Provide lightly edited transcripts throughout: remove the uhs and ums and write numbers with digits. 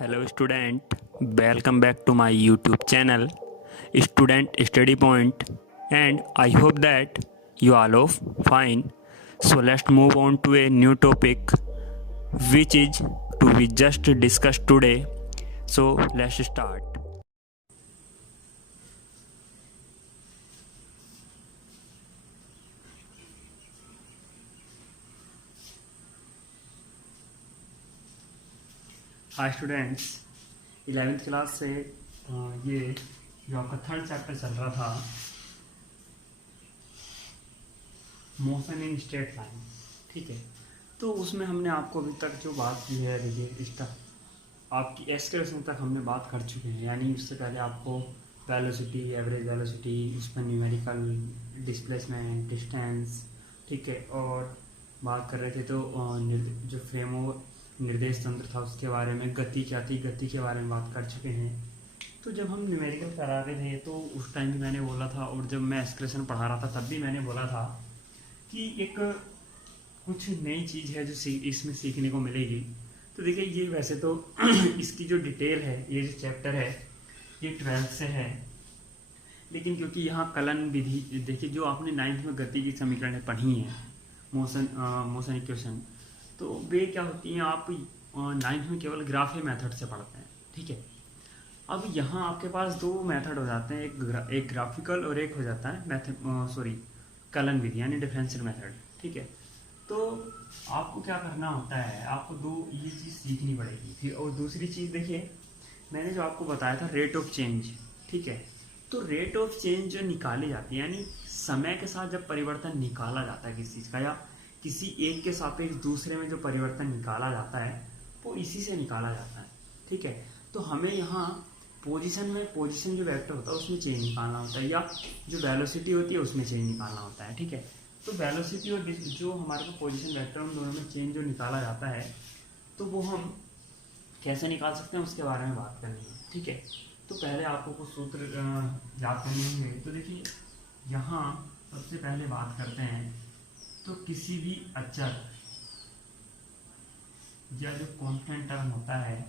Hello student, welcome back to my YouTube channel Student Study Point, and I hope that you all are fine. So let's move on to a new topic which is to be just discussed today. So let's start. Hi students, 11th class से ये जो आपका third chapter चल रहा था motion in straight line, ठीक है। तो उसमें हमने आपको अभी तक जो बात की है, देखिए इसका आपकी एक्सप्रेशन तक हमने बात कर चुके हैं। यानी उससे पहले आपको वेलोसिटी, एवरेज वेलोसिटी, उसमें न्यूमेरिकल डिस्प्लेसमेंट, डिस्टेंस, ठीक है, और बात कर रहे थे तो जो फ्रेमवर्क निर्देश तंत्र था उसके बारे में, गति क्या थी, गति के बारे में बात कर चुके हैं। तो जब हम न्यूमेरिकल करा रहे थे तो उस टाइम भी मैंने बोला था, और जब मैं एक्सप्रेशन पढ़ा रहा था तब भी मैंने बोला था कि एक कुछ नई चीज़ है जो इसमें सीखने को मिलेगी। तो देखिए ये वैसे तो इसकी जो डिटेल है, ये जो चैप्टर है ये 12th से है, लेकिन क्योंकि यहाँ कलन विधि, देखिए जो आपने 9th में गति की समीकरण पढ़ी है, मोशन इक्वेशन, तो वे क्या होती हैं आप 9th में केवल ग्राफी मेथड से पढ़ते हैं, ठीक है। अब यहाँ आपके पास दो मेथड हो जाते हैं, एक ग्राफिकल और एक हो जाता है कलन विधि यानी डिफरेंशियल मेथड, ठीक है। तो आपको क्या करना होता है, आपको ये चीज़ सीखनी पड़ेगी। फिर और दूसरी चीज़ देखिए, मैंने जो आपको बताया था रेट ऑफ चेंज, ठीक है। तो रेट ऑफ चेंज जो निकाली जाती है, यानी समय के साथ जब परिवर्तन निकाला जाता है किसी चीज़ का, या किसी एक के सापेक्ष दूसरे में जो परिवर्तन निकाला जाता है वो इसी से निकाला जाता है, ठीक है। तो हमें यहाँ पोजीशन जो वेक्टर होता है उसमें चेंज निकालना होता है, या जो वेलोसिटी होती है उसमें चेंज निकालना होता है, ठीक है। तो वेलोसिटी और जो हमारे को पोजीशन वेक्टर, उन दोनों में चेंज जो निकाला जाता है तो वो हम कैसे निकाल सकते हैं उसके बारे में बात करनी है, ठीक है। तो पहले आपको कुछ सूत्र याद करने होंगे। तो देखिए यहाँ सबसे पहले बात करते हैं, तो किसी भी अचर या जो कांस्टेंट टर्म होता है,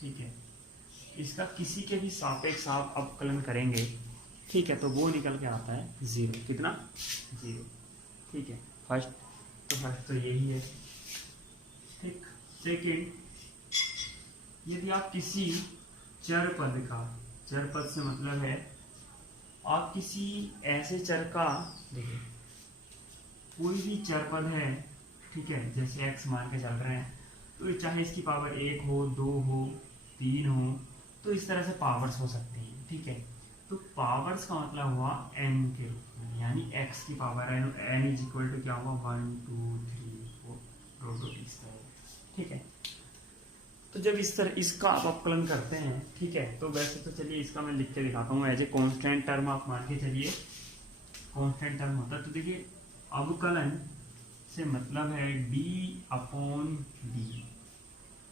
ठीक है, इसका किसी के भी सापेक्ष आप अवकलन करेंगे, ठीक है, तो वो निकल के आता है जीरो। कितना? जीरो, ठीक है। फर्स्ट तो यही है, ठीक। सेकंड, यदि आप किसी चर पद से मतलब है आप किसी ऐसे चर का, देखिए कोई भी चर पद है, ठीक है, जैसे x मान के चल रहे हैं, तो चाहे इसकी पावर 1 हो, 2 हो, 3 हो, तो इस तरह से पावर्स हो सकती हैं, ठीक है। तो पावर्स का मतलब हुआ n के रूप में, यानी x की power n is equal to क्या हुआ 1 2 3 4 इस तरह, ठीक है। तो जब इस तरह इसका आप अवकलन करते हैं, ठीक है, तो वैसे तो चलिए इसका मैं लिख के दिखाता हूँ एज ए कांस्टेंट टर्म। आप मान के चलिए कांस्टेंट टर्म होता है, तो देखिए अवकलन से मतलब है d/d,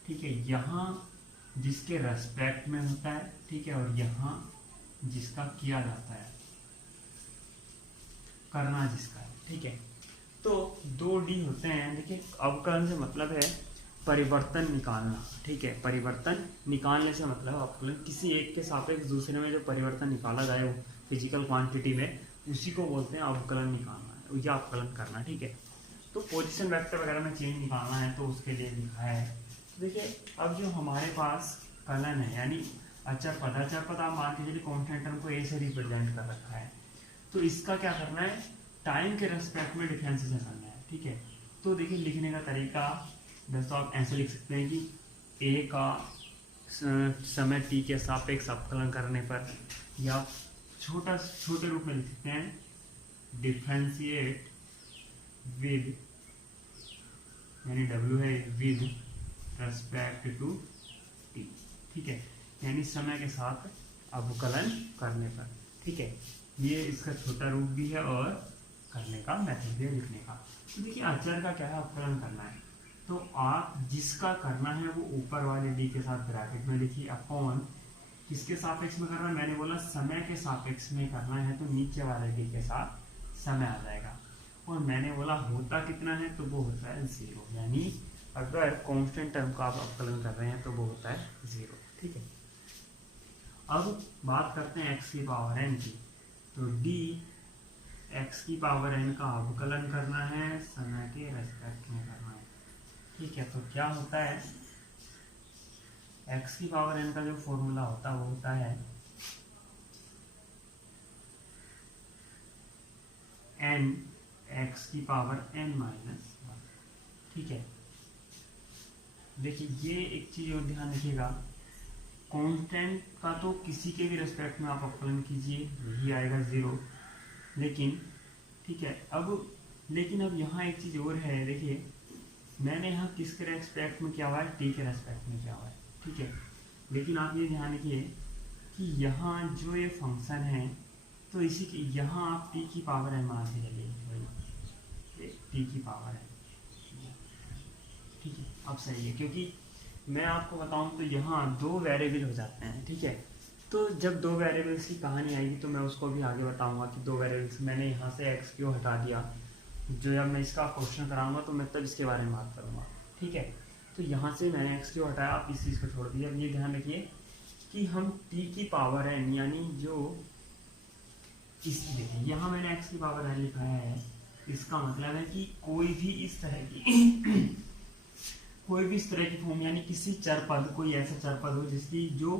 ठीक है, यहाँ जिसके रेस्पेक्ट में होता है, ठीक है, और यहाँ जिसका किया जाता है, करना जिसका है, ठीक है। तो 2d होते हैं। देखिए अवकलन से मतलब है परिवर्तन निकालना, ठीक है, परिवर्तन निकालने से मतलब अवकलन किसी एक के सापेक्ष दूसरे में जो परिवर्तन निकाला जाए वो फिजिकल क्वांटिटी में, उसी को बोलते हैं अवकलन निकालना या अवकलन करना, ठीक है। तो पोजीशन वेक्टर वगैरह में चेंज निकालना है तो उसके लिए लिखा है। तो देखिए अब जो हमारे पास कलन है, यानी अचर पद आप मान के चलिए कांस्टेंट टर्म को ए से रिप्रेजेंट कर रखा है, तो इसका क्या करना है, टाइम के रेस्पेक्ट में डिफरेंशिएशन करना है, ठीक है। तो देखिए लिखने का तरीका दोस्तों आप ऐसे लिख सकते हैं कि ए का समय टी के सापेक्ष अवकलन करने पर, या छोटे रूप में लिख सकते हैं डिफरेंशिएट विद, यानी डब्ल्यू है विद रेस्पेक्ट टू टी, ठीक है, यानी समय के साथ अवकलन करने पर, ठीक है। ये इसका छोटा रूप भी है और करने का मेथड भी है लिखने का। तो देखिए अचर का क्या है, अवकलन करना है, तो आप जिसका करना है वो ऊपर वाले डी के साथ ब्रैकेट में लिखिए, अपॉन किसके सापेक्ष में करना है, मैंने बोला समय के सापेक्ष में करना है, तो नीचे वाले डी के साथ समय आ जाएगा। और मैंने बोला होता कितना है, तो वो होता है 0, यानी अगर कांस्टेंट टर्म का आप अवकलन कर रहे हैं तो वो होता है 0। ठीक है, अब बात करते हैं x की पावर n की। तो d x की पावर n का अवकलन करना है, समय के रेस्पेक्ट में करना है। ठीक है, तो क्या होता है, x की पावर n का जो फॉर्मूला होता है वो होता है n x की पावर n माइनस 1। ठीक है, देखिए ये एक चीज और ध्यान रखिएगा, कांस्टेंट का तो किसी के भी रेस्पेक्ट में आप अवकलन कीजिए यही आएगा 0। लेकिन ठीक है, लेकिन अब यहाँ एक चीज और है, देखिए मैंने यहाँ किसके रेस्पेक्ट में किया हुआ है, t के रेस्पेक्ट में किया हुआ है। ठीक है, लेकिन आप ये ध्यान रखिए कि यहाँ जो ये फंक्शन है तो इसी के यहाँ आप t की पावर n मान के चलिए, t की पावर n। ठीक है, अब सही है, क्योंकि मैं आपको बताऊं तो यहाँ 2 वेरिएबल हो जाते हैं। ठीक है, तो जब 2 वेरिएबल्स की कहानी आएगी तो मैं उसको भी आगे बताऊंगा कि 2 वेरिएबल्स मैंने यहाँ से x क्यों हटा दिया, जो जब मैं इसका क्वेश्चन कराऊंगा तो मैं तब इसके बारे में बात करूंगा। ठीक है, तो यहाँ से मैंने x क्यों हटाया, आप इस चीज़ को छोड़ दिए। अब ये ध्यान रखिए कि हम t की पावर n यानी जो इसकी देखिए यहाँ मैंने x की पावर n लिखा है, इसका मतलब है कि कोई भी इस तरह की कोई भी इस तरह की फॉर्म यानी किसी चर पद, कोई ऐसा चर पद हो जिसकी जो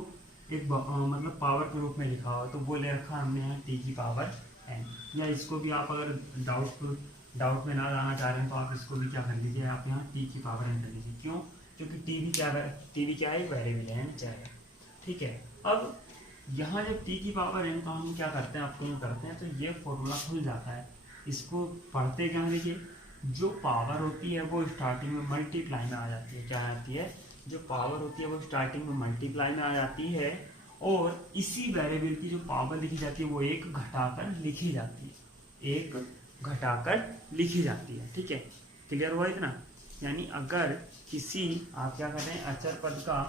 एक मतलब पावर के रूप में लिखा हो, तो वो ले रखा हमने यहाँ t की पावर n। या इसको भी आप अगर डाउट में ना लाना चाह रहे हैं तो आप इसको भी क्या कर लीजिए, आप यहाँ t की पावर n कर लीजिए। क्यों, क्योंकि t भी क्या है, वेरिएबल है, चर है। ठीक है, अब यहाँ जब t की पावर n का हम क्या करते हैं, आपको करते हैं तो ये फॉर्मूला खुल जाता है। इसको पढ़ते क्या, देखिए जो पावर होती है वो स्टार्टिंग में मल्टीप्लाई में आ जाती है। क्या आती है, जो पावर होती है वो स्टार्टिंग में मल्टीप्लाई में आ जाती है, और इसी वेरिएबल की जो पावर लिखी जाती है वो एक घटाकर लिखी जाती है, एक घटाकर लिखी जाती है। ठीक है, क्लियर हुआ इतना। यानी अगर किसी आप क्या कर रहे हैं, अचर पद का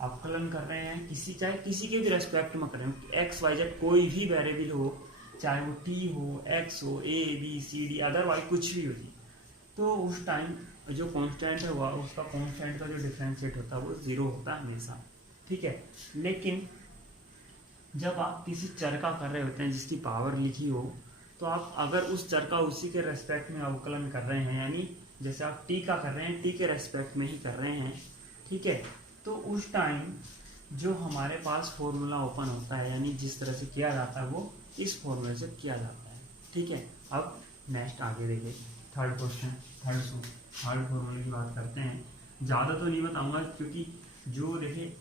अवकलन कर रहे हैं, चाहे किसी के भी रेस्पेक्ट में कर रहे हैं, एक्स वाई जेड कोई भी वेरिएबल हो, चाहे वो टी हो, एक्स हो, A B C D otherwise कुछ भी हो जी, तो उस टाइम जो कांस्टेंट है हुआ उसका कांस्टेंट का जो डिफरेंशिएट होता है वो 0 होता है हमेशा। ठीक है, लेकिन जब आप किसी चर का कर रहे होते हैं जिसकी पावर लिखी हो, तो आप अगर उस चर का उसी के रेस्पेक्ट में अवकलन कर रहे हैं, यानी जैसे आप टी का कर रहे हैं टी के रेस्पेक्ट में ही कर रहे हैं, ठीक है, तो उस टाइम जो हमारे पास फॉर्मूला ओपन होता है, यानी जिस तरह से किया जाता है वो इस फॉर्मूले से किया जाता है। ठीक है, अब नेक्स्ट आगे देखिए, थर्ड क्वेश्चन, थर्ड फॉर्मूले की बात करते हैं। ज़्यादा तो नहीं बताऊंगा क्योंकि जो देखिए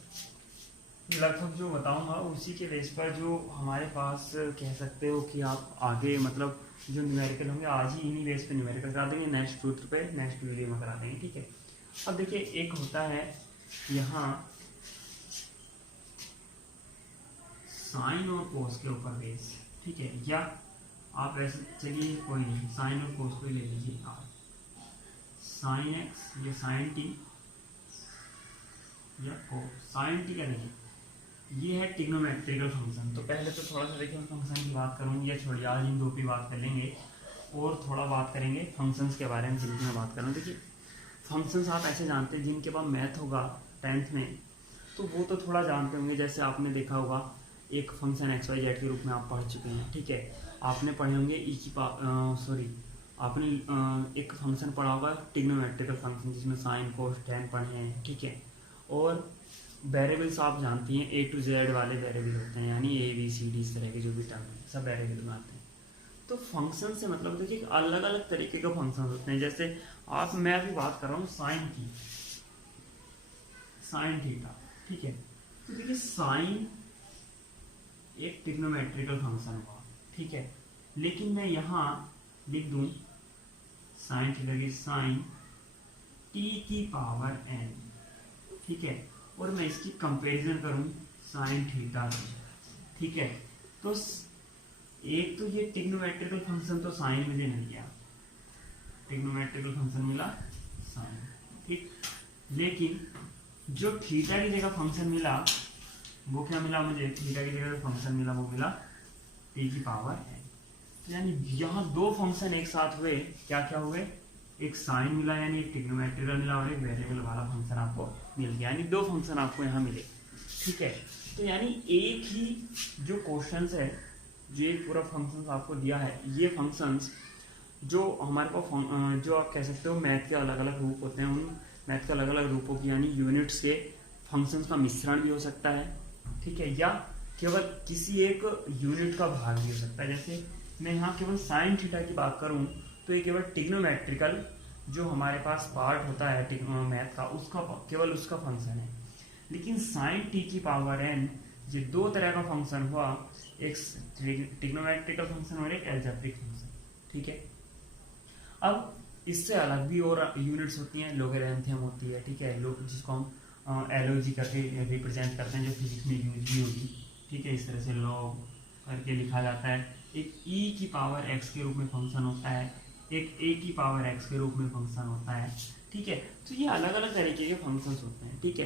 लगभग जो बताऊंगा उसी के बेस पर जो हमारे पास कह सकते हो कि आप आगे मतलब जो न्यूमेरिकल होंगे आज ही इन्हीं बेस पे न्यूमेरिकल करा देंगे, नेक्स्ट सूत्र पे नेक्स्ट वीडियो में करा देंगे। ठीक है, अब देखिए एक होता है यहाँ साइन और कोस के ऊपर बेस। ठीक है, या आप ऐसे चलिए कोई नहीं, साइन और कोस को ले लीजिए आप, साइन एक्स या साइन टी या कोस। साइन टी का देखिए ये है ट्रिग्नोमेट्रिकल फंक्शन। तो पहले तो थोड़ा सा देखिए फंक्शन की बात करूँगी, या छोड़िए आज इन दो की बात कर लेंगे और थोड़ा बात करेंगे फंक्शंस के बारे में जिनकी मैं बात कर रहा हूँ। देखिए फंक्शंस आप ऐसे जानते हैं जिनके पास मैथ होगा 10th में तो वो तो थोड़ा जानते होंगे। जैसे आपने देखा होगा एक फंक्शन एक्स वाई जेड के रूप में आप पढ़ चुके हैं। ठीक है, आपने पढ़े होंगे आपने एक फंक्शन पढ़ा होगा ट्रिग्नोमेट्रिकल फंक्शन जिसमें साइन कोस टेन पढ़े हैं। ठीक है, और वेरिएबल्स आप जानती हैं A to Z वाले वेरिएबल होते हैं, यानी A B C D इस तरह के जो भी टर्म है सब वेरिएबल में आते हैं। तो फंक्शन से मतलब देखिए अलग अलग तरीके के फंक्शन होते हैं। जैसे मैं अभी बात कर रहा हूँ साइन की, साइन थीटा। ठीक है, तो देखिए साइन एक ट्रिग्नोमेट्रिकल फंक्शन हुआ। ठीक है, लेकिन मैं यहाँ लिख दूं साइन थीटा की साइन t की पावर n। ठीक है, और मैं इसकी कंपैरिजन करूं साइन थीटा से। ठीक है, तो एक तो ये ट्रिग्नोमेट्रिकल फंक्शन तो साइन मुझे नहीं गया, ट्रिग्नोमेट्रिकल फंक्शन मिला साइन। ठीक, लेकिन जो थीटा की जगह फंक्शन मिला वो क्या मिला मुझे, थीटा की जगह फंक्शन मिला वो मिला t की पावर n। यानी यहाँ दो फंक्शन एक साथ हुए, क्या क्या हुए, एक साइन मिला यानी एक ट्रिग्नोमेट्रिकल मिला और एक वेरिएबल वाला फंक्शन आपको मिल गया, यानी दो फंक्शन आपको यहाँ मिले। ठीक है, तो यानी एक ही जो क्वेश्चंस है, जो एक पूरा फंक्शंस आपको दिया है, ये फंक्शंस जो हमारे पास जो आप कह सकते हो मैथ के अलग अलग रूप होते हैं, उन मैथ के अलग अलग रूपों की यानी यूनिट्स के फंक्शंस का मिश्रण भी हो सकता है। ठीक है, या केवल किसी एक यूनिट का भाग भी हो सकता है। जैसे मैं यहाँ केवल साइन थीटा की बात करूँ तो ये केवल ट्रिग्नोमेट्रिकल जो हमारे पास पार्ट होता है मैथ का, उसका केवल उसका फंक्शन है। लेकिन साइन टी की पावर एन ये दो तरह का फंक्शन हुआ, एक ट्रिग्नोमेट्रिकल फंक्शन और एक एल्जेब्रिक फंक्शन। ठीक है, अब इससे अलग भी और यूनिट्स होती हैं, लोगरिथम होती है। ठीक है, जिसको हम एलओजी करके रिप्रेजेंट करते हैं, जो फिजिक्स में यूज भी होगी। ठीक है, इस तरह से लॉग करके लिखा जाता है। एक e की पावर x के रूप में फंक्शन होता है, एक a की पावर x के रूप में फंक्शन होता है। ठीक है, तो ये अलग अलग तरीके के फंक्शंस होते हैं। ठीक है,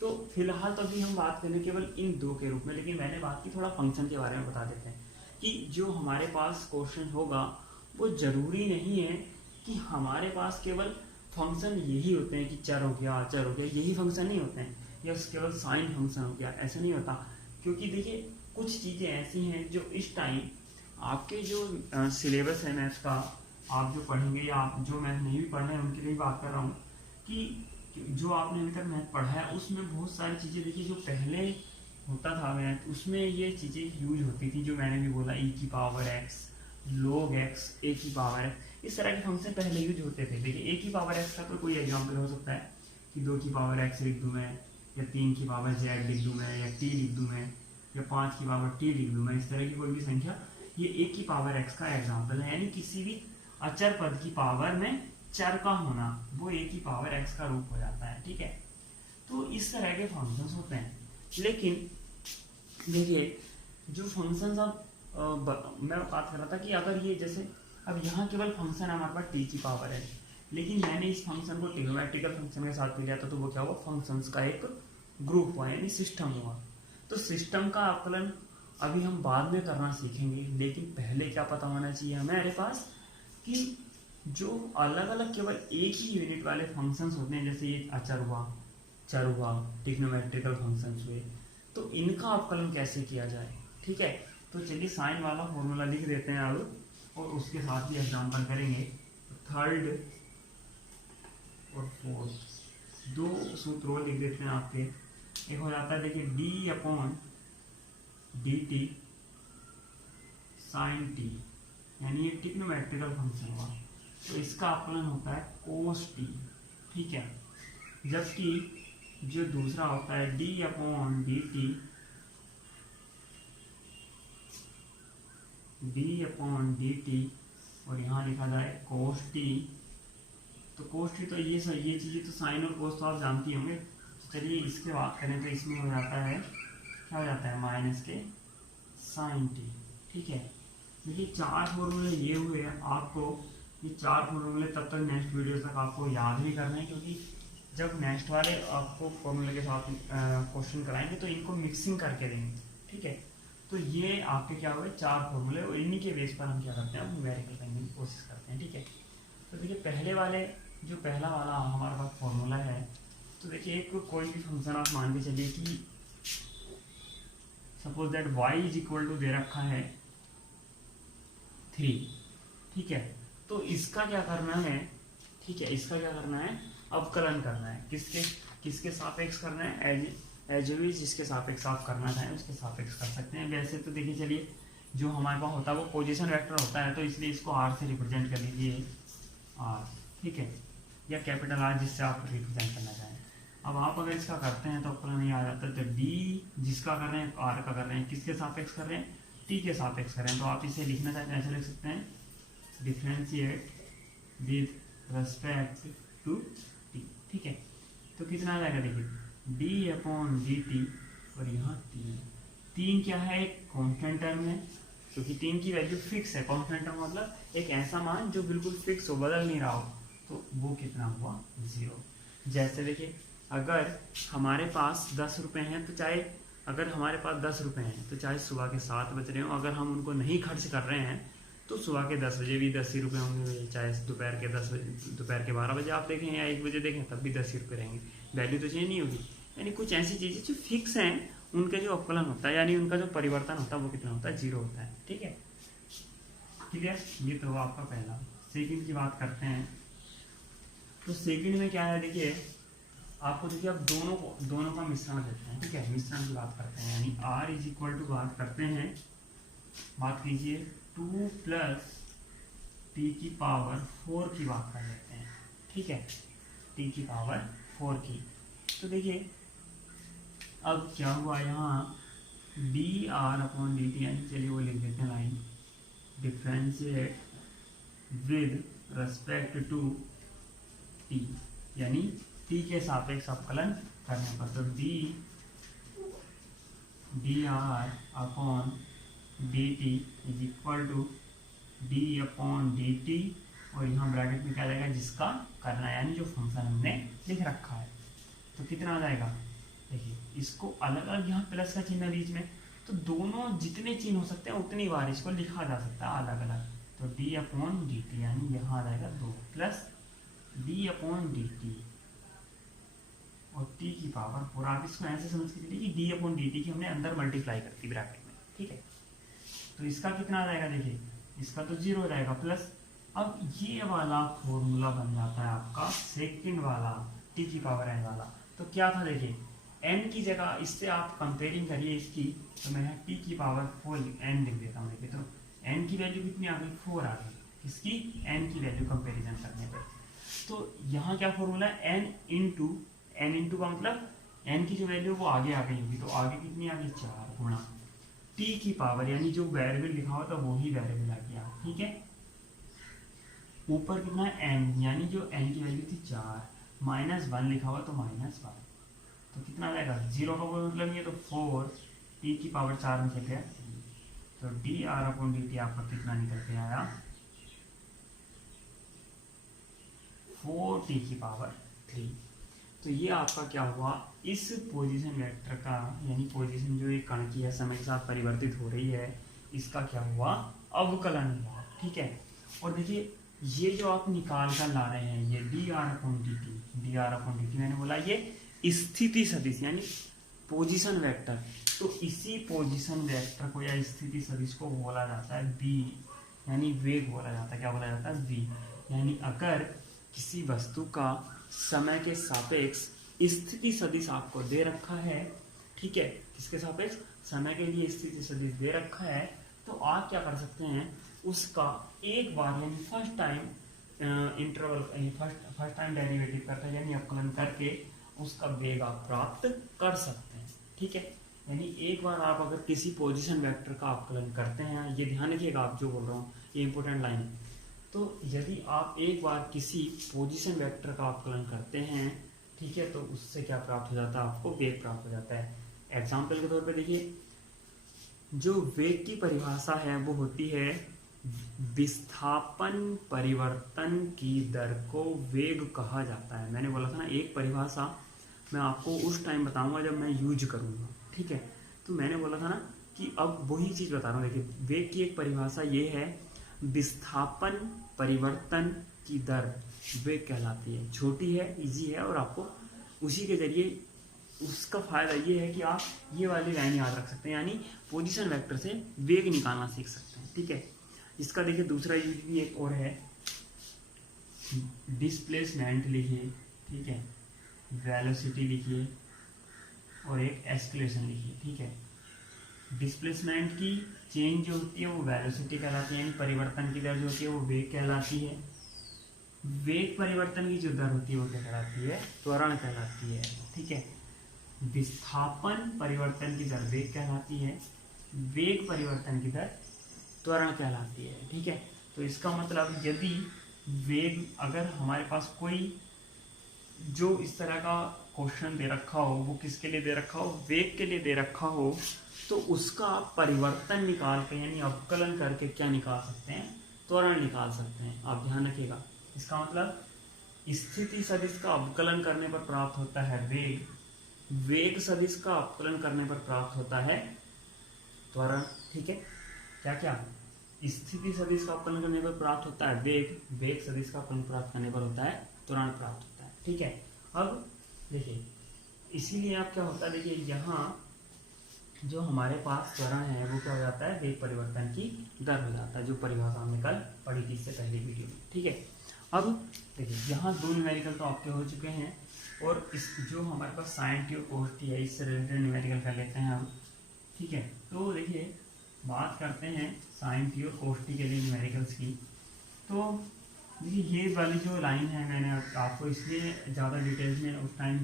तो फिलहाल तो अभी हम बात करें केवल इन दो के रूप में, लेकिन मैंने बात की थोड़ा फंक्शन के बारे में बता देते हैं कि जो हमारे पास क्वेश्चन होगा वो जरूरी नहीं है कि हमारे पास केवल फंक्शन यही होते हैं कि चर हो गया अचर हो गया, यही फंक्शन नहीं होते हैं, या केवल साइन फंक्शन हो गया, ऐसा नहीं होता। क्योंकि देखिए कुछ चीज़ें ऐसी हैं जो इस टाइम आपके जो सिलेबस है मैथ का, आप जो पढ़ेंगे या आप जो मैथ नहीं भी पढ़ रहे हैं उनके लिए बात कर रहा हूँ कि जो आपने अभी तक मैथ पढ़ा है उसमें बहुत सारी चीज़ें देखिए जो पहले होता था मैथ, उसमें ये चीज़ें यूज होती थी जो मैंने भी बोला, e की power x, log x, a की पावर x, इस तरह के फंक्शन पहले यूज होते थे। देखिए a की पावर x का तो कोई एग्जाम्पल हो सकता है कि 2 की पावर x लिख दूँ मैं, या 3 की पावर z लिख दूँ मैं, या t लिख दूँ मैं, या 5 की पावर t लिख दूँ मैं, इस तरह की कोई भी संख्या, ये a की पावर x का एग्जाम्पल है। यानी किसी भी अचर पद की पावर में चर का होना, वो a की पावर x का रूप हो जाता है। ठीक है, तो इस तरह के फंक्शंस होते हैं। लेकिन देखिए जो फंक्शंस अब मैं बात कर रहा था कि अगर ये जैसे अब यहाँ केवल फंक्शन हमारे पास t की पावर है, लेकिन मैंने इस फंक्शन को ट्रिग्नोमेट्रिकल फंक्शन के साथ लिया था, तो वो क्या हुआ, फंक्शंस का एक ग्रुप हुआ, यानी सिस्टम हुआ। तो सिस्टम का आकलन अभी हम बाद में करना सीखेंगे, लेकिन पहले क्या पता होना चाहिए हमारे पास कि जो अलग अलग केवल एक ही यूनिट वाले फंक्शंस होते हैं, जैसे ये अचर हुआ, चर हुआ, ट्रिग्नोमेट्रिकल फंक्शंस हुए, तो इनका आकलन कैसे किया जाए। ठीक है, तो चलिए साइन वाला फॉर्मूला लिख देते हैं अब, और उसके साथ ही एग्जाम्पल करेंगे। थर्ड और फोर्थ दो सूत्र और लिख देते हैं आपके। एक हो जाता है देखिए d/dt साइन t, यानी ये ट्रिग्नोमेट्रिकल फंक्शन हुआ, तो इसका आकलन होता है cos t। ठीक है, जबकि जो दूसरा होता है d/dt और यहाँ लिखा जाए cos t, तो cos t तो ये चीज़ें तो साइन और cos तो आप जानती होंगे। तो चलिए इसके बात करें तो इसमें हो जाता है, क्या हो जाता है, माइनस के साइन t। ठीक है, देखिए चार फॉर्मूले ये हुए, आपको ये चार फॉर्मूले तब तक नेक्स्ट वीडियो तक आपको याद भी करना है, क्योंकि जब नेक्स्ट वाले आपको फॉर्मूले के साथ क्वेश्चन कराएंगे तो इनको मिक्सिंग करके देंगे। ठीक है, तो ये आपके क्या हुए, चार फॉर्मूले, और इन्हीं के बेस पर हम क्या करते हैं, न्यूमेरिकल करने की कोशिश करते हैं। ठीक है, तो देखिए पहले वाले जो पहला वाला हमारे पास फॉर्मूला है, तो देखिए एक कोई भी फंक्शन आप मान के चलिए कि suppose that y is equal to दे रखा है 3। ठीक है, तो इसका क्या करना है, ठीक है, इसका क्या करना है, अवकलन करना है, किसके सापेक्ष करना है, एज जिसके सापेक्ष आप करना चाहें उसके सापेक्ष कर सकते हैं। वैसे तो देखिए चलिए जो हमारे पास होता है वो पोजीशन वेक्टर होता है, तो इसलिए इसको r से रिप्रेजेंट कर लीजिए r। ठीक है, या कैपिटल R जिससे आप रिप्रेजेंट करना चाहें। अब आप अगर इसका करते हैं तो अवकलन नहीं आ जाता, तो d जिसका कर रहे हैं r का कर रहे हैं, किसके सापेक्ष कर रहे हैं, t के सापेक्ष कर रहे हैं, तो आप इसे लिखना चाहते हैं ऐसे लिख सकते हैं, differentiate with respect to t। ठीक है, तो कितना आ जाएगा, देखिए d/dt, और यहाँ 3 क्या है, एक कांस्टेंट टर्म है, क्योंकि 3 की वैल्यू फिक्स है। कांस्टेंट टर्म मतलब एक ऐसा मान जो बिल्कुल फिक्स हो, बदल नहीं रहा हो, तो वो कितना हुआ, 0। जैसे देखिए अगर हमारे पास 10 रुपये हैं, तो चाहे अगर हमारे पास 10 रुपये हैं तो चाहे सुबह के 7 बज रहे हो, अगर हम उनको नहीं खर्च कर रहे हैं तो सुबह के 10 बजे भी 10 ही रुपये होंगे, चाहे दोपहर के 10 बजे, दोपहर के 12 बजे आप देखें या 1 बजे देखें तब भी 10 ही रुपये रहेंगे, वैल्यू तो चेंज नहीं होगी। यानी कुछ ऐसी चीज़ें जो फिक्स हैं उनके जो अवकलन होता है यानी उनका जो परिवर्तन होता है वो कितना होता है, 0 होता है। ठीक है, क्लियर? ये तो आपका पहला। सेकंड की बात करते हैं, तो सेकंड में क्या है, देखिए आपको देखिए अब दोनों का मिश्रण देते हैं। ठीक है, मिश्रण की बात करते हैं यानी r इज इक्वल टू बात करते हैं, बात कीजिए 2 प्लस टी की पावर 4 की बात कर लेते हैं। ठीक है, टी की पावर 4 की। तो देखिए अब क्या हुआ यहाँ d r upon d t, यानी चलिए वो लिख देते हैं line, differentiate with respect to t, यानी टी के सापेक्ष अवकलन करने पर। तो d r upon d t is equal to d upon d t, और यहाँ ब्रैकेट में क्या जाएगा, जिसका करना है यानी जो फंक्शन हमने लिख रखा है। तो कितना आ जाएगा, देखिए इसको अलग अलग यहाँ प्लस का चिन्ह बीच में, तो दोनों जितने चिन्ह हो सकते हैं उतनी बार इसको लिखा जा सकता है अलग अलग। तो डी अपॉन डी टी यानी यहाँ आ जाएगा 2 plus D upon d t और टी की पावर 4। आप इसको ऐसे समझ के चलिए कि डी अपॉन डी टी की हमने अंदर मल्टीप्लाई करती ब्रैकेट में। ठीक है, तो इसका कितना आ जाएगा, देखिए इसका तो 0 हो जाएगा प्लस, अब ये वाला फॉर्मूला बन जाता है आपका सेकंड वाला टी की पावर n वाला। तो क्या था, देखिए n की जगह इससे आप कंपेयरिंग करिए इसकी, तो मैं टी की पावर 4 n लिख देता हूँ। देखिए तो n की वैल्यू कितनी आ गई, 4 आ गई, इसकी n की वैल्यू कंपेरिजन करने पर। तो यहाँ क्या फॉर्मूला है, n इंटू का मतलब n की जो वैल्यू वो आगे आ गई होगी, तो आगे कितनी आ गई, 4 गुणा टी की पावर, यानी जो वेरिएबल लिखा हुआ था वही वेरिएबल आ गया। ठीक है, ऊपर कितना है n, यानी जो n की वैल्यू थी 4 माइनस 1 लिखा हुआ तो माइनस 1, तो कितना आ जाएगा, 0 का कोई मतलब नहीं है, तो 4 टी की पावर 4 में से गया 3, तो d r upon d T आपका कितना निकल के आया, 4 टी की पावर 3। तो ये आपका क्या हुआ, इस पोजीशन वेक्टर का यानी पोजीशन जो एक कण की है समय के साथ परिवर्तित हो रही है, इसका क्या हुआ, अवकलन हुआ। ठीक है, और देखिए ये जो आप निकाल कर ला रहे हैं ये D r upon d T, मैंने बोला ये स्थिति सदिश यानी पोजीशन वेक्टर, तो इसी पोजीशन वेक्टर को या स्थिति सदिश को बोला जाता है बी, यानी वेग बोला जाता है। क्या बोला जाता है, बी। यानी अगर किसी वस्तु का समय के सापेक्ष स्थिति सदिश आपको दे रखा है, ठीक है, किसके सापेक्ष, समय के लिए स्थिति सदिश दे रखा है, तो आप क्या कर सकते हैं, उसका एक बार यानी फर्स्ट टाइम डेरिवेटिव करके यानी अवकलन करके उसका वेग आप प्राप्त कर सकते हैं। ठीक है, यानी एक बार आप अगर किसी पोजीशन वेक्टर का अवकलन करते हैं, ये ध्यान रखिएगा आप जो बोल रहा हूँ ये इंपॉर्टेंट लाइन है, तो यदि आप एक बार किसी पोजीशन वेक्टर का अवकलन करते हैं, ठीक है, तो उससे क्या प्राप्त हो जाता है, आपको वेग प्राप्त हो जाता है। एग्जाम्पल के तौर पे देखिए, जो वेग की परिभाषा है वो होती है विस्थापन परिवर्तन की दर को वेग कहा जाता है। मैंने बोला था ना, एक परिभाषा मैं आपको उस टाइम बताऊंगा जब मैं यूज करूंगा। ठीक है, तो मैंने बोला था ना कि अब वही चीज बता रहा हूँ। देखिए वेग की एक परिभाषा ये है, विस्थापन परिवर्तन की दर वेग कहलाती है। छोटी है, इजी है, और आपको उसी के जरिए उसका फायदा ये है कि आप ये वाली लाइन याद रख सकते हैं, यानी पोजीशन वेक्टर से वेग निकालना सीख सकते हैं। ठीक है, इसका देखिए दूसरा यूज भी एक और है, डिस्प्लेसमेंट लिखिए, ठीक है, वेलोसिटी लिखिए और एक एस्केलेशन लिखिए। ठीक है, डिस्प्लेसमेंट की चेंज जो होती है वो वेलोसिटी कहलाती है, यानी परिवर्तन की दर जो होती है वो वेग कहलाती है। वेग परिवर्तन की जो दर होती है वो क्या कहलाती है, त्वरण कहलाती है। ठीक है, विस्थापन परिवर्तन की दर वेग कहलाती है, वेग परिवर्तन की दर त्वरण कहलाती है। ठीक है, तो इसका मतलब यदि वेग, अगर हमारे पास कोई जो इस तरह का क्वेश्चन दे रखा हो, वो किसके लिए दे रखा हो, वेग के लिए दे रखा हो, तो उसका परिवर्तन निकाल के यानी अवकलन करके क्या निकाल सकते हैं, त्वरण निकाल सकते हैं। आप ध्यान रखिएगा, इसका मतलब स्थिति सदिश का अवकलन करने पर प्राप्त होता है वेग, वेग सदिश का अवकलन करने पर प्राप्त होता है त्वरण। ठीक है, क्या क्या, स्थिति सदिश का अवकलन करने पर प्राप्त होता है वेग, वेग सदिश का अवकलन प्राप्त करने पर होता है त्वरण प्राप्त होता है। ठीक है, अब देखिए इसीलिए अब क्या होता है, देखिए यहाँ जो हमारे पास त्वरण है वो क्या हो जाता है, वेग परिवर्तन की दर हो जाता है, जो परिभाषा हमने कल पढ़ी थी इससे पहले वीडियो में। ठीक है, अब देखिए यहाँ दो न्यूमेरिकल तो आपके हो चुके हैं, और इस जो हमारे पास साइन टी और कोस टी है इससे रिलेटेड न्यूमेरिकल कर लेते हैं हम। ठीक है, तो देखिए बात करते हैं साइन टी और कोस टी के लिए न्यूमेरिकल्स की। तो देखिए ये वाली जो लाइन है मैंने आपको इसलिए ज़्यादा डिटेल्स में उस टाइम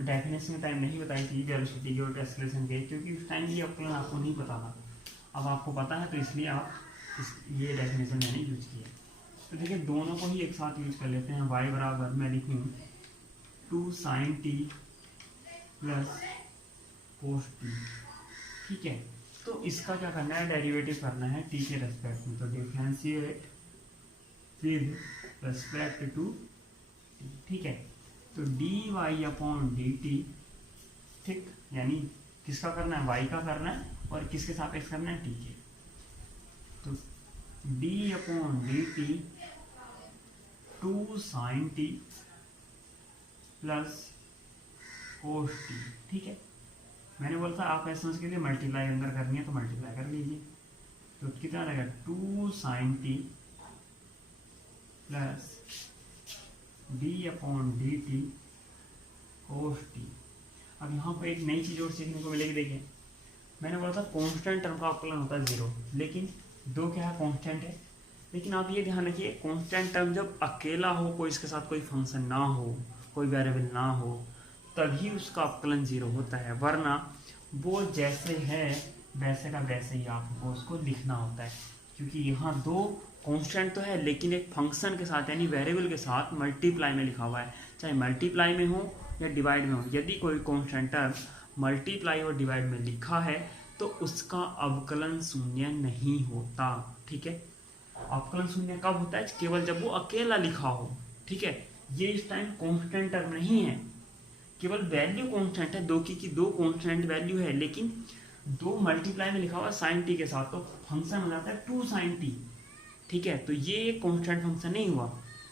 डेफिनेशन में टाइम नहीं बताई थी वेलोसिटी की और एक्सेलरेशन के, क्योंकि उस टाइम ये अवकलन आपको नहीं पता था। अब आपको पता है तो इसलिए आप ये डेफिनेशन मैंने यूज किया। तो देखिए दोनों को ही एक साथ यूज कर लेते हैं। y बराबर मैं लिखूँ 2 sin t plus cos t. ठीक है, तो इसका क्या करना है, डेरिवेटिव करना है t के रेस्पेक्ट में। तो differentiate with respect to t। ठीक है, तो dy अपॉन dt, ठीक, यानी किसका करना है, y का करना है, और किसके सापेक्ष करना है, t के। तो d upon dt 2 sin t plus cos t. ठीक है, मैंने बोला था आप ऐसे समझ के लिए मल्टीप्लाई अंदर करनी है तो मल्टीप्लाई कर लीजिए। तो कितना रहेगा 2 sin t plus d upon d t cos t. अब यहाँ पर एक नई चीज़ और सीखने को मिलेगी। देखिए मैंने बोला था कांस्टेंट टर्म का अवकलन होता है 0, लेकिन दो क्या है, कांस्टेंट है। लेकिन आप ये ध्यान रखिए कांस्टेंट टर्म जब अकेला हो, कोई इसके साथ कोई फंक्शन ना हो, कोई वेरिएबल ना हो, तभी उसका अवकलन 0 होता है, वरना वो जैसे है वैसे का वैसे ही आपको उसको लिखना होता है। क्योंकि यहाँ दो कांस्टेंट तो है लेकिन एक फंक्शन के साथ यानी वेरिएबल के साथ मल्टीप्लाई में लिखा हुआ है, चाहे मल्टीप्लाई में हो या डिवाइड में हो। यदि कोई कांस्टेंट टर्म मल्टीप्लाई और डिवाइड में लिखा है तो उसका अवकलन शून्य नहीं होता। ठीक है, अवकलन शून्य कब होता है, केवल जब वो अकेला लिखा हो। ठीक है, ये इस टाइम कांस्टेंट टर्म नहीं है, केवल वैल्यू कांस्टेंट है, दो की दो कांस्टेंट वैल्यू है, लेकिन दो मल्टीप्लाई में लिखा हुआ साइन टी के साथ, तो फंक्शन हो जाता है 2 sin t। ठीक है, तो ये एक कांस्टेंट फंक्शन नहीं हुआ।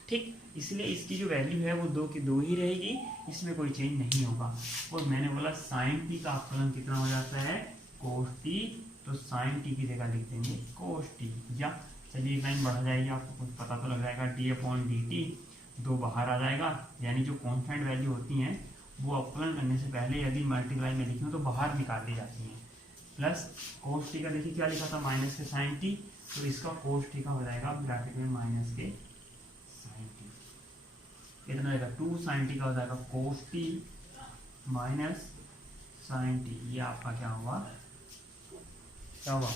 ठीक, इसलिए इसकी जो वैल्यू है वो दो की दो ही रहेगी, इसमें कोई चेंज नहीं होगा। और मैंने बोला साइन टी का अवकलन कितना हो जाता है, कोस टी, तो साइन टी की जगह लिख देंगे कोस टी। या चलिए एक लाइन बढ़ जाएगी, आपको कुछ पता तो लग जाएगा, डी अपॉन डी टी, दो बाहर आ जाएगा, यानी जो कांस्टेंट वैल्यू होती हैं वो अवकलन करने से पहले यदि मल्टीप्लाई में लिखी हो तो बाहर निकाल दी जाती हैं। प्लस कोस टी का देखिए क्या लिखा था, माइनस के साइन टी, तो इसका कोस टी का हो जाएगा ब्रैकेट में माइनस के साइन टी। कितना रहेगा, 2 sin t का हो जाएगा cos t minus sign T. ये आपका क्या हुआ, क्या हुआ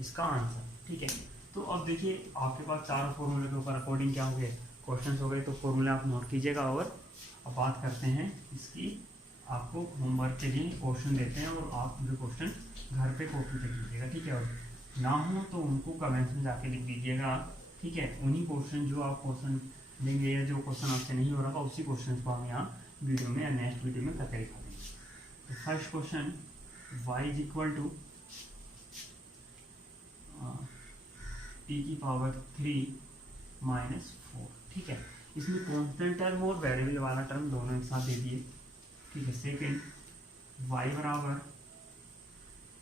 इसका आंसर। ठीक है, तो अब देखिए आपके पास चारों फॉर्मूले के ऊपर अकॉर्डिंग क्या हो गए, क्वेश्चन हो गए, तो फॉर्मूले आप नोट कीजिएगा। और अब बात करते हैं इसकी, आपको होमवर्क के लिए क्वेश्चन देते हैं और आप जो क्वेश्चन घर पे कॉपी पे कीजिएगा। ठीक है, और ना हो तो उनको कमेंट्स में जाके लिख दीजिएगा। ठीक है, उन्हीं क्वेश्चन जो आप क्वेश्चन लेंगे या जो क्वेश्चन आपसे नहीं हो रहा था उसी क्वेश्चन को हम यहाँ वीडियो में या नेक्स्ट वीडियो में करके दिखा देंगे। तो first question y is equal to t की पावर 3 माइनस 4। ठीक है, इसमें कांस्टेंट टर्म और वेरिएबल वाला टर्म दोनों एक साथ दे दिए। ठीक है, सेकेंड y बराबर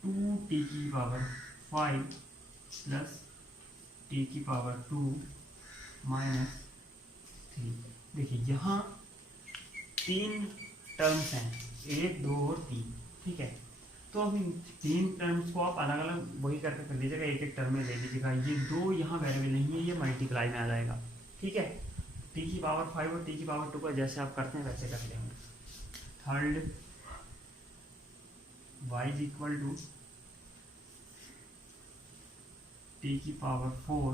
2t की पावर 5 प्लस t की पावर 2 माइनस 3। देखिए यहाँ तीन टर्म्स हैं, 1 2 और 3। ठीक है, तो अब इन तीन टर्म्स को आप अलग अलग वही करके कर लीजिएगा, एक एक टर्म में ले लीजिएगा। ये दो यहाँ वेरिएबल नहीं है, ये मल्टीप्लाई में आ जाएगा। ठीक है, टी की पावर 5 और टी की पावर 2 का जैसे आप करते हैं वैसे कर लेंगे। Third y is equal to t की पावर 4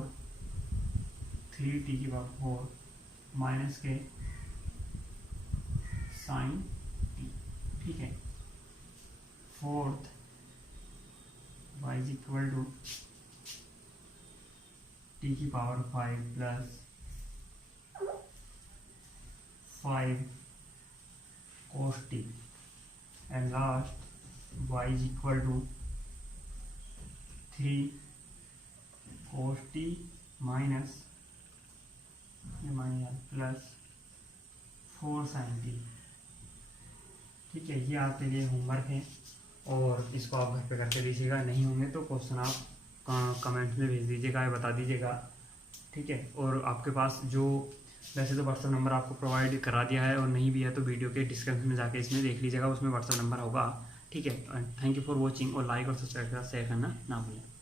3t की power 4 minus k sine t. ठीक है, fourth y is equal to t की power 5 plus 5 cos t, and last y is equal to 3 40 minus plus 4 sin t। ठीक है, ये आपके लिए होमवर्क है और इसको आप घर पे करके दीजिएगा। नहीं होंगे तो क्वेश्चन आप कमेंट में भेज दीजिएगा या बता दीजिएगा। ठीक है, और आपके पास जो वैसे तो व्हाट्सअप नंबर आपको प्रोवाइड करा दिया है, और नहीं भी है तो वीडियो के डिस्क्रिप्शन में जाके इसमें देख लीजिएगा, उसमें व्हाट्सअप नंबर होगा। ठीक है, थैंक यू फॉर वॉचिंग, और लाइक और सब्सक्राइब शेयर करना ना भूलें।